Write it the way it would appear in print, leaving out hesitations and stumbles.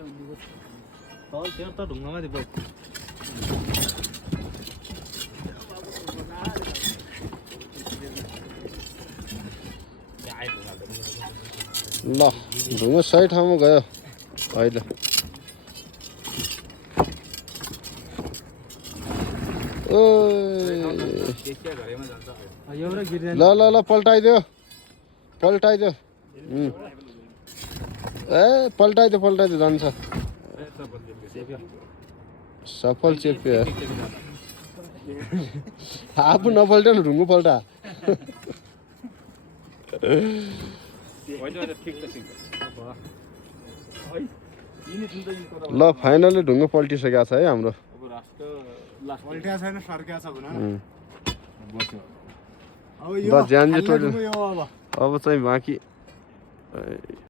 तल त्यो त ढुङ्गामा दि बस ल ढुङ्गा सही ठाउँमा गयो अहिले ल ल ल पल्टाइदियो पल्टाइदियो ए पल्टाइदियो जान्छ सफल चेप्यो आफू नपल्ट्यो नि ढुङ्गो पल्टा ल फाइनली ढुङ्गो पल्टिसकेको छ है हाम्रो अब चाहिँ बाँकी